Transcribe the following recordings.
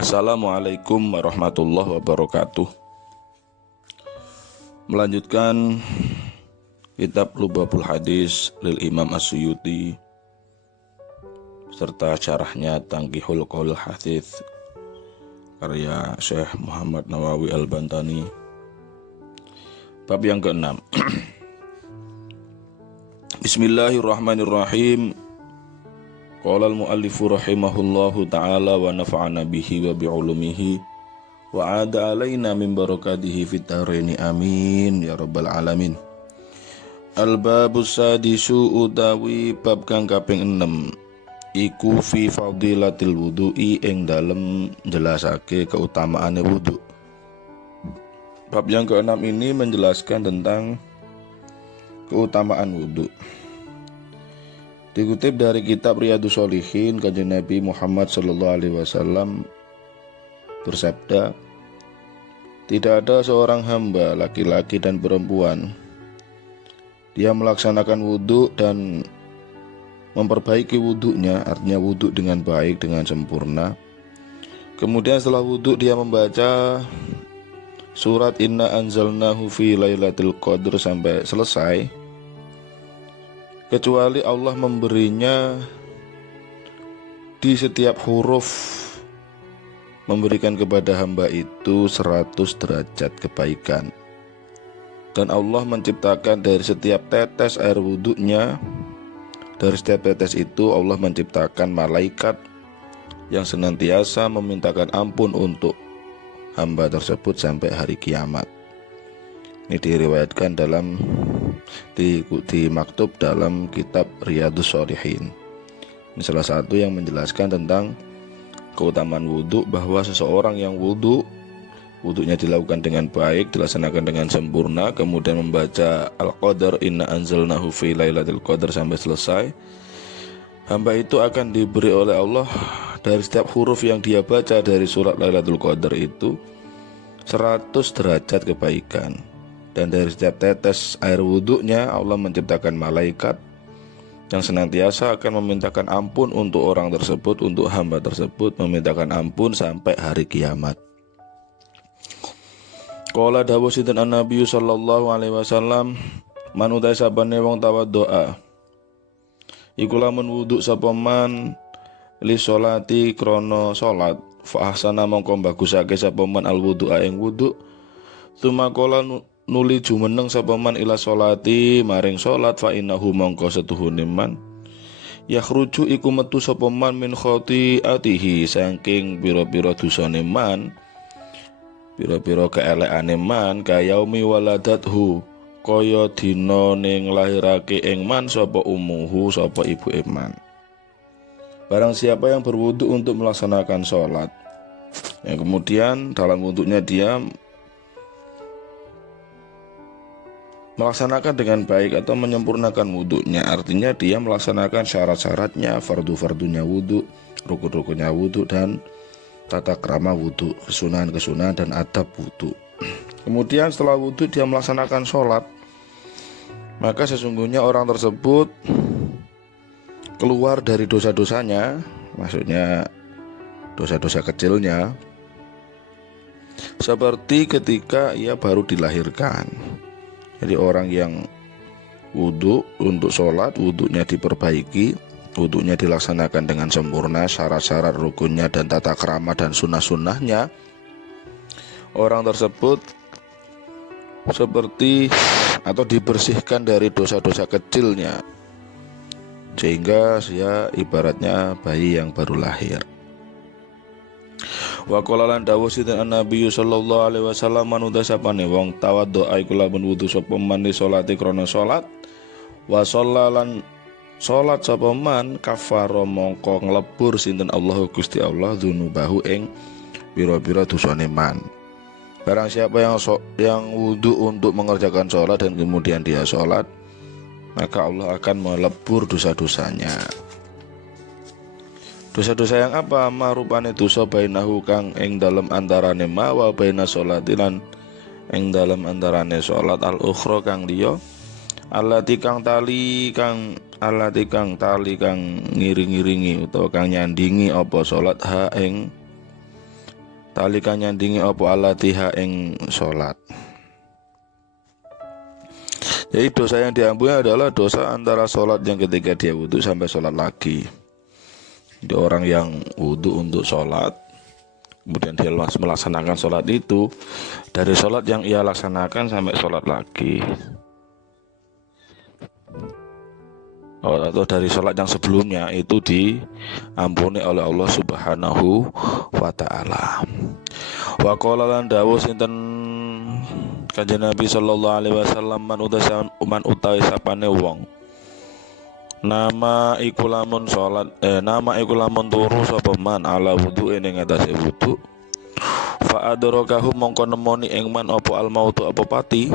Assalamualaikum warahmatullahi wabarakatuh. Melanjutkan kitab Lubabul Hadis lil Imam As-Suyuti serta syarahnya Tanqihul Qaulil Hadits karya Syekh Muhammad Nawawi Al-Bantani. Bab yang ke-6. Bismillahirrahmanirrahim. Qala al-muallifu rahimahullahu ta'ala wa nafa'ana bihi wa bi'ulumihi wa ada alaina min barakatihi fit dharaini amin ya rabbal alamin. Al-babus sadisu utawi bab kang kaping 6 iku fi fadilatil wudu'i ing dalem jelasake keutamaane wudu. Bab yang ke-6 ini menjelaskan tentang keutamaan wudu. Dikutip dari kitab Riyadhus Shalihin, Kanjeng Nabi Muhammad sallallahu alaihi wasallam bersabda, tidak ada seorang hamba laki-laki dan perempuan dia melaksanakan wudhu dan memperbaiki wudhunya, artinya wudhu dengan baik, dengan sempurna. Kemudian setelah wudhu dia membaca surat Inna anzalnahu fi lailatul qadr sampai selesai, kecuali Allah memberinya di setiap huruf, memberikan kepada hamba itu 100 derajat kebaikan. Dan Allah menciptakan dari setiap tetes air wudhunya, dari setiap tetes itu Allah menciptakan malaikat yang senantiasa memintakan ampun untuk hamba tersebut sampai hari kiamat. Ini diriwayatkan dalam dimaktub dalam kitab Riyadhus Shalihin. Ini salah satu yang menjelaskan tentang keutamaan wudhu, bahwa seseorang yang wudhunya dilakukan dengan baik, dilaksanakan dengan sempurna, kemudian membaca Al-Qadr Inna anzalnahu fi lailatul qadr sampai selesai, hamba itu akan diberi oleh Allah dari setiap huruf yang dia baca dari surat Lailatul Qadar itu 100 derajat kebaikan. Dan dari setiap tetes air wudhunya Allah menciptakan malaikat yang senantiasa akan memintakan ampun untuk orang tersebut, untuk hamba tersebut, memintakan ampun sampai hari kiamat. Qala dawuh sinten an-nabi sallallahu alaihi wasallam, man utai sabane wong tawaddoa iku lamun wudhu sapa man li sholati krana salat, fa ahsana mongko bagusake sapa man al wudhu'a ing wudhu, tsumaqala nuli jumeneng sapa man ila sholati maring salat, fa innahu mongko setuhune man yakhruju iku metu sapa man min khotiatihi saking pira-pira dosane man, pira-pira keelekane man, kayaumi waladathu kaya dina ning lahirake ing man sapa umuhu, sapa ibu man. Barang siapa yang berwudu untuk melaksanakan sholat, yang kemudian dalam wudhunya dia melaksanakan dengan baik atau menyempurnakan wudhunya, artinya dia melaksanakan syarat-syaratnya, fardu-fardunya wudhu, rukun-rukunnya wudhu, dan tata krama wudhu, kesunahan-kesunahan dan adab wudhu. Kemudian setelah wudhu dia melaksanakan sholat, maka sesungguhnya orang tersebut keluar dari dosa-dosanya, maksudnya dosa-dosa kecilnya, seperti ketika ia baru dilahirkan. Jadi orang yang wudhu untuk sholat, wudhunya diperbaiki, wudhunya dilaksanakan dengan sempurna, syarat-syarat rukunnya dan tata krama dan sunnah-sunnahnya, orang tersebut seperti atau dibersihkan dari dosa-dosa kecilnya, sehingga dia ibaratnya bayi yang baru lahir. Wa qala lan dawuh sinten Nabi sallallahu alaihi wasallam, manut sapane wong tawaddoa iku lamun wudu sapa man li sholati krana salat, wa shallalan salat sapa man kafara mongko nglebur sinten Allah Gusti Allah dzunubahu ing pira-pira dosane man. Barang siapa yang wudu untuk mengerjakan sholat dan kemudian dia sholat, maka Allah akan melebur dosa-dosanya. Dosa-dosa yang apa? Marupane dosa bainahu kang ing dalem antarane ma wa baina sholati lan ing dalem antarane sholat al ukhra kang liya, allati kang tali kang ngiring-iringi utawa kang nyandingi apa sholat ha ing talika nyandingi apa alatiha ing salat. Jadi dosa yang diampuni adalah dosa antara sholat yang ketika dia wudhu sampai sholat lagi. Jadi orang yang wudhu untuk sholat, kemudian dia melaksanakan sholat itu, dari sholat yang ia laksanakan sampai sholat lagi, atau dari sholat yang sebelumnya, itu diampuni oleh Allah Subhanahu wa ta'ala. Wa qala lan dawuh sinten Kanjeng Nabi sallallahu alaihi wasallam, man utawi sapane wong nama iku lamun turu sapa man ala wudu ing atase wudu, fa adrakahu mongko nemoni ing man apa al mautu apa pati,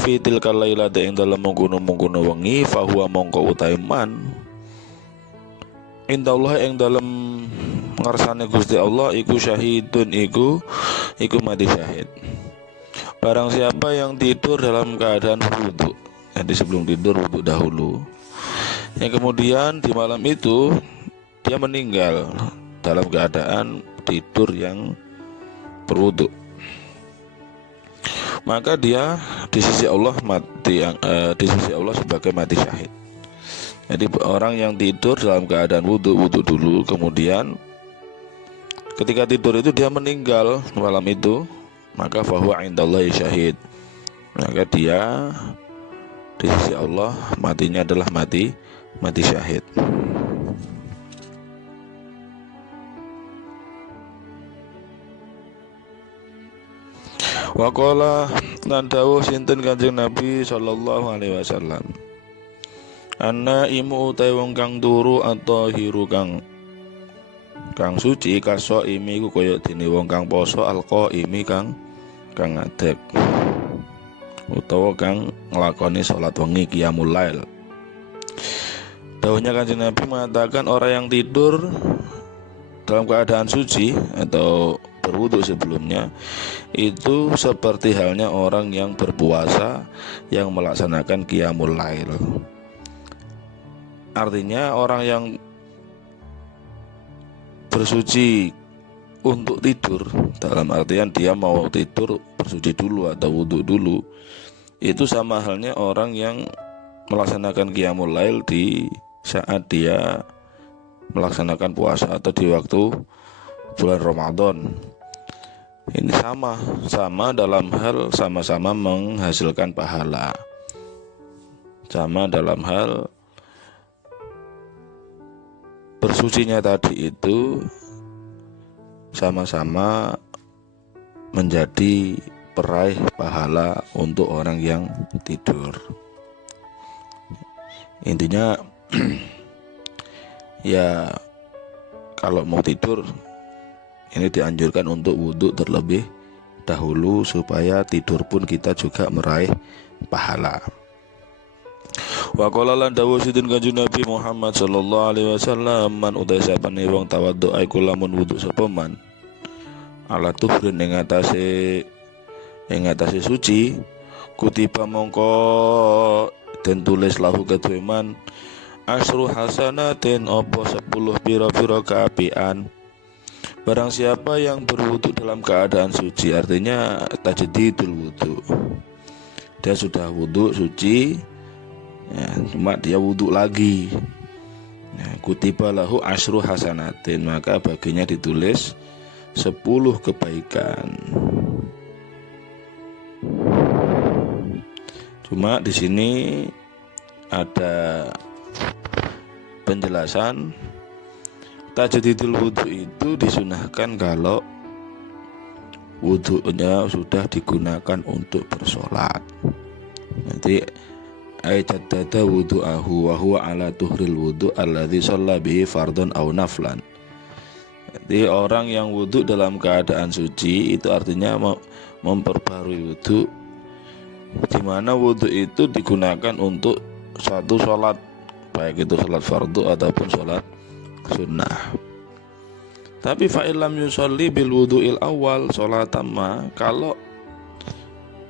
fi tilkal lailati ing dalem mungkono wengi, fa huwa mongko utawi man indallah ing dalem ngarsane Gusti Allah iku syahidun, iku mati syahid. Barang siapa yang tidur dalam keadaan wudu, jadi sebelum tidur wudu dahulu, yang kemudian di malam itu dia meninggal dalam keadaan tidur yang berwudu, maka dia di sisi Allah di sisi Allah sebagai mati syahid. Jadi orang yang tidur dalam keadaan wudu dulu, kemudian ketika tidur itu dia meninggal malam itu, maka fahuwa indallahi syahid, maka dia di sisi Allah matinya adalah mati syahid. Wa qala lan dawuh sinten Kanjeng Nabi sallallahu alaihi wasallam, anna imu utai wong kang turu atau hiru kang suci kaso imi ku koyo dene wong kang poso alqa imi kang ngadeg utawa kang nglakoni salat wengi qiyamul lail. Dawuhnya Kanjeng Nabi mengatakan orang yang tidur dalam keadaan suci atau berwudu sebelumnya itu seperti halnya orang yang berpuasa yang melaksanakan qiyamul lail. Artinya orang yang bersuci untuk tidur, dalam artian dia mau tidur bersuci dulu atau wudu dulu, itu sama halnya orang yang melaksanakan qiyamul lail di saat dia melaksanakan puasa atau di waktu bulan Ramadan. Ini sama dalam hal sama-sama menghasilkan pahala, sama dalam hal bersucinya tadi itu sama-sama menjadi peraih pahala untuk orang yang tidur. Intinya ya kalau mau tidur ini dianjurkan untuk wudhu terlebih dahulu supaya tidur pun kita juga meraih pahala. Wa qala lan dawuh sidin Kanjeng Nabi Muhammad sallallahu alaihi wasallam, man utai sapane wong tawadhu iku lamun wudu sapa man ala tuhrin ing atase suci, kutiba mongko den tulis lahu kedue man asru hasanatin opo 10 pira-pira kaapian. Barang siapa yang berwudu dalam keadaan suci, artinya tajdidul wudu, dia sudah wudu suci ya, cuma dia wudhu lagi ya, kutiba lahu asyru hasanatin, maka baginya ditulis 10 kebaikan. Cuma di sini ada penjelasan, tajdidul wudhu itu disunahkan kalau wudhunya sudah digunakan untuk bersolat. Nanti jaddada wudu'ahu wa huwa ala tuhril wudu' alladhi shalla bihi fardun aw naflan. Jadi orang yang wudu dalam keadaan suci itu artinya memperbarui wudu, di mana wudu itu digunakan untuk suatu sholat, baik itu sholat fardu ataupun sholat sunnah. Tapi fa'ilam yusolli bil wudu'il awal sholat tamma, kalau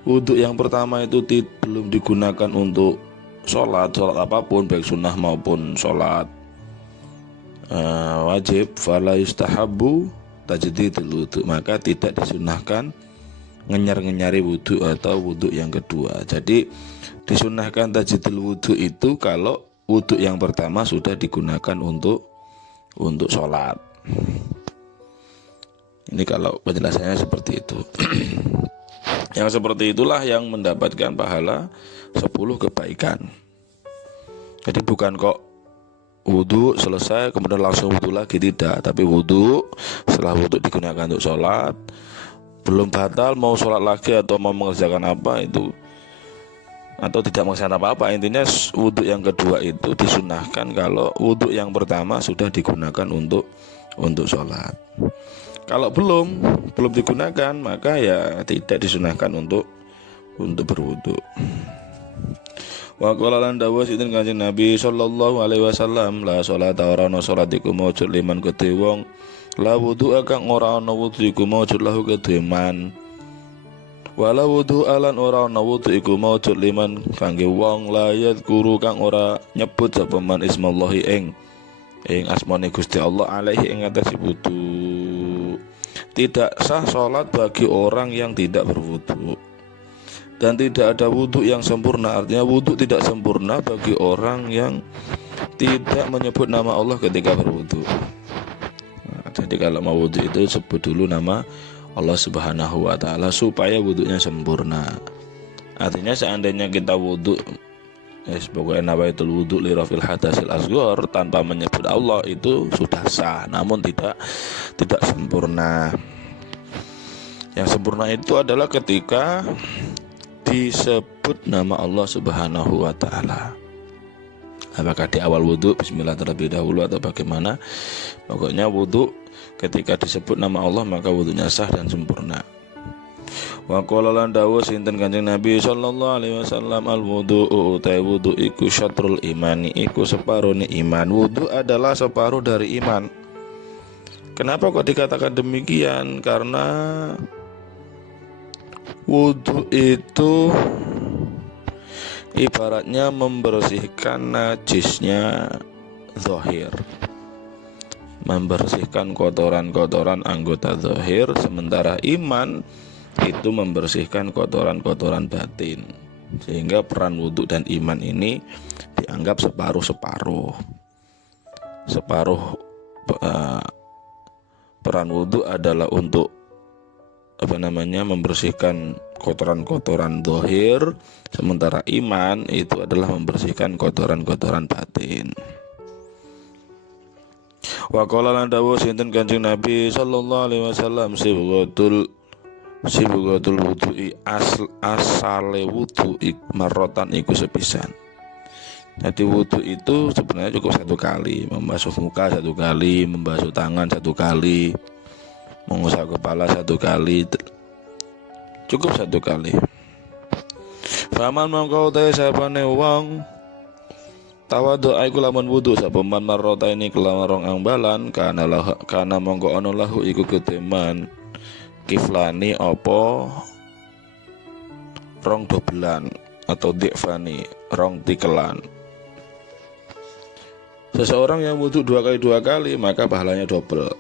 wudhu yang pertama itu belum digunakan untuk sholat apapun, baik sunnah maupun sholat wajib, fala yustahabu tajdidul wudu, maka tidak disunahkan ngenyar-ngenyari wudu atau wudu yang kedua. Jadi disunahkan tajdidul wudu itu kalau wudu yang pertama sudah digunakan untuk sholat. Ini kalau penjelasannya seperti itu. Yang seperti itulah yang mendapatkan pahala 10 kebaikan. Jadi bukan kok wudu selesai kemudian langsung wudu lagi, tidak. Tapi wudu, setelah wudu digunakan untuk sholat, belum batal mau sholat lagi atau mau mengerjakan apa itu, atau tidak mengerjakan apa-apa, intinya wudu yang kedua itu disunahkan kalau wudu yang pertama sudah digunakan untuk sholat. Kalau belum digunakan, maka ya tidak disunahkan untuk berwudu. Wa qala lan dawuh sinten Kanjeng Nabi sallallahu alaihi wasallam, la sholata ora ana salat iku maujud liman kedhe wong, la wudu kang ora ana wudu iku maujud lahu kedhe man. Wala wudu alan ora ana wudu iku maujud liman kangge wong la yadhkuru kang ora nyebut sapa man ismallahi ing asmane Gusti Allah alaihi ing atase wudu. Tidak sah sholat bagi orang yang tidak berwudu, dan tidak ada wudu yang sempurna. Artinya wudu tidak sempurna bagi orang yang tidak menyebut nama Allah ketika berwudu. Jadi kalau mau wudu itu sebut dulu nama Allah Subhanahu wa Ta'ala supaya wudunya sempurna. Artinya seandainya kita wudu pokoknya nawaitul wudu li rafil hadasil asghar tanpa menyebut Allah, itu sudah sah, namun tidak sempurna. Yang sempurna itu adalah ketika disebut nama Allah Subhanahu wa Ta'ala. Apakah di awal wudu bismillah terlebih dahulu atau bagaimana, pokoknya wudu ketika disebut nama Allah maka wudunya sah dan sempurna. Wa qala lan dawuh sinten Kanjeng Nabi sallallahu alaihi wasallam, al wudu'u utai wudu iku syatrul imani, iku separuhnya iman. Wudu adalah separuh dari iman. Kenapa kok dikatakan demikian? Karena wudu itu ibaratnya membersihkan najisnya zahir, membersihkan kotoran-kotoran anggota zahir, sementara iman itu membersihkan kotoran-kotoran batin. Sehingga peran wudu dan iman ini dianggap separuh-separuh. Peran wudu adalah untuk membersihkan kotoran-kotoran zahir, sementara iman itu adalah membersihkan kotoran-kotoran batin. Wa qala lan dawuh sinten Kanjeng Nabi sallallahu alaihi wasallam, sibghatul wudu'i asale wudu marrotan iku sepisan. Jadi wudu itu sebenarnya cukup satu kali, membasuh muka satu kali, membasuh tangan satu kali, mengusap kepala satu kali, cukup satu kali. Faman mongko te sapane wong tawadhu iku lamun wudu sapa man marrota ini kelawan rong ambalan, kana mongko ana lahu iku keteman kiflani opo rong dobelan atau dikfani rong tikelan. Seseorang yang wudu dua kali maka pahalanya double.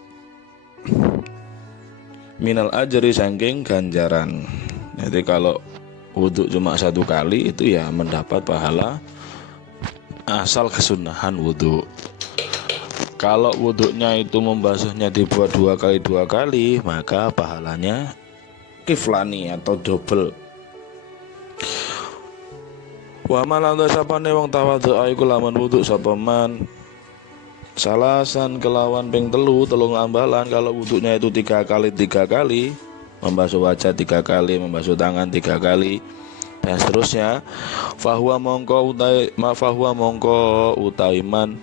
Minal ajri saking ganjaran. Jadi kalau wudu cuma satu kali itu ya mendapat pahala asal kesunahan wudu. Kalau wudhunya itu membasuhnya dibuat dua kali, maka pahalanya kiflani atau double. Wa malanda sapane wong tawadhu iku lamun wudu sapa man salasan kelawan ping telung ambalan. Kalau wudhunya itu tiga kali, membasuh wajah 3 kali, membasuh tangan 3 kali, dan seterusnya. Fahuwa mongko utaiman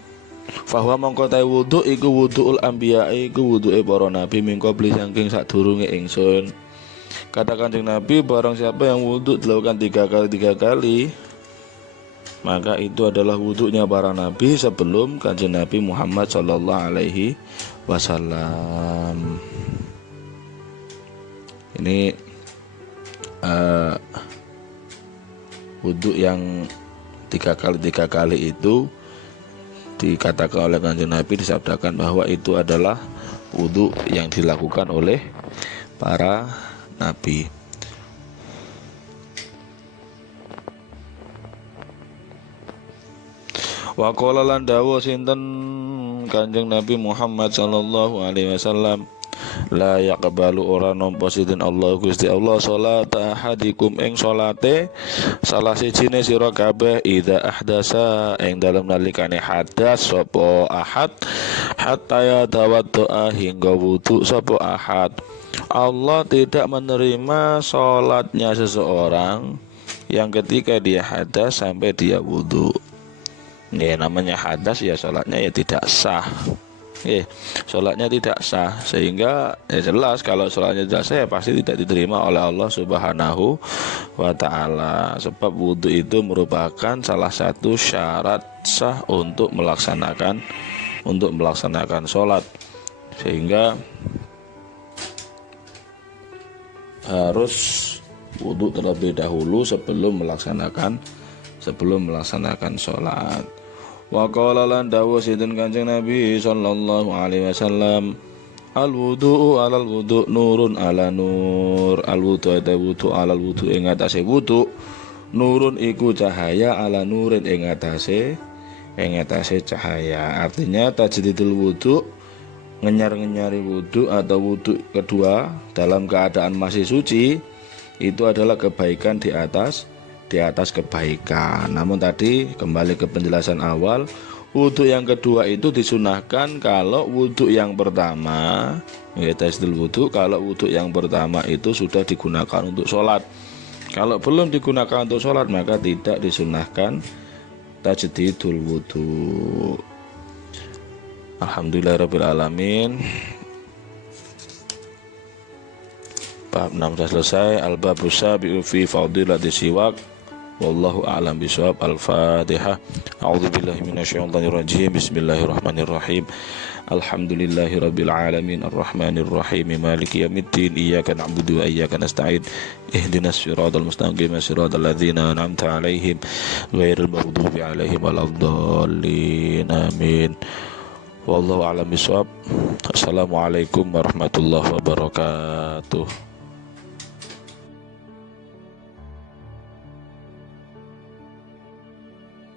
Fahuwa mongko ta wudu iku wuduul anbiya, iku wuduke para nabi mingko beli saking sadurunge ingsun. Kata Kanjeng Nabi, barang siapa yang wudu dilakukan 3 kali, maka itu adalah wudunya para nabi sebelum Kanjeng Nabi Muhammad sallallahu alaihi wasallam. Ini wudu yang 3 kali itu dikatakan oleh Kanjeng Nabi, disabdakan bahwa itu adalah wudu yang dilakukan oleh para nabi. Wa qala lan dawuh sinten Kanjeng Nabi Muhammad sallallahu alaihi wasallam, la yaqbalu ora nampa sidin Allah Gusti Allah salat ahadikum ing salate salah sijine sira kabeh idza ahdasa ing dalem nalikane hadas sapa ahad hatta ya tawaddoa hingga wudu sapa ahad. Allah tidak menerima salatnya seseorang yang ketika dia hadas sampai dia wudu. Ya, namanya hadas ya salatnya ya tidak sah. Sholatnya tidak sah, sehingga ya jelas kalau sholatnya tidak sah ya pasti tidak diterima oleh Allah Subhanahu wa ta'ala. Sebab wudhu itu merupakan salah satu syarat sah untuk melaksanakan sholat, sehingga harus wudhu terlebih dahulu sebelum melaksanakan sholat. Wa qala lan dawuh sinten Kanjeng Nabi sallallahu alaihi wasallam, al wudu alal wudu nurun ala nur. Al wudu eta wudu alal wudu ing atase wudu, nurun iku cahaya ala nurin ing atase cahaya. Artinya tajdidul wudu, ngenyar-ngenyari wudu atau wudu kedua dalam keadaan masih suci, itu adalah kebaikan di atas kebaikan. Namun tadi kembali ke penjelasan awal, wudhu yang kedua itu disunahkan kalau wudhu yang pertama, ya tajdidul wudhu, kalau wudhu yang pertama itu sudah digunakan untuk sholat. Kalau belum digunakan untuk sholat maka tidak disunahkan tajdidul wudhu. Alhamdulillahirabbil alamin. Bab 6 sudah selesai. Al-babu sabi'u fi fadilati siwak. Wallahu a'lam bishawab. Al-Fatihah. A'udzubillahi minasyaitonir rajim. Bismillahirrahmanirrahim. Alhamdulillahirabbil alamin arrahmanir rahim maliki yaumiddin iyyaka na'budu wa iyyaka nasta'in ihdinas siratal mustaqim siratal ladzina an'amta 'alaihim ghairil maghdubi 'alaihim waladdallin. Amin. Wallahu a'lam bishawab. Assalamualaikum warahmatullahi wabarakatuh.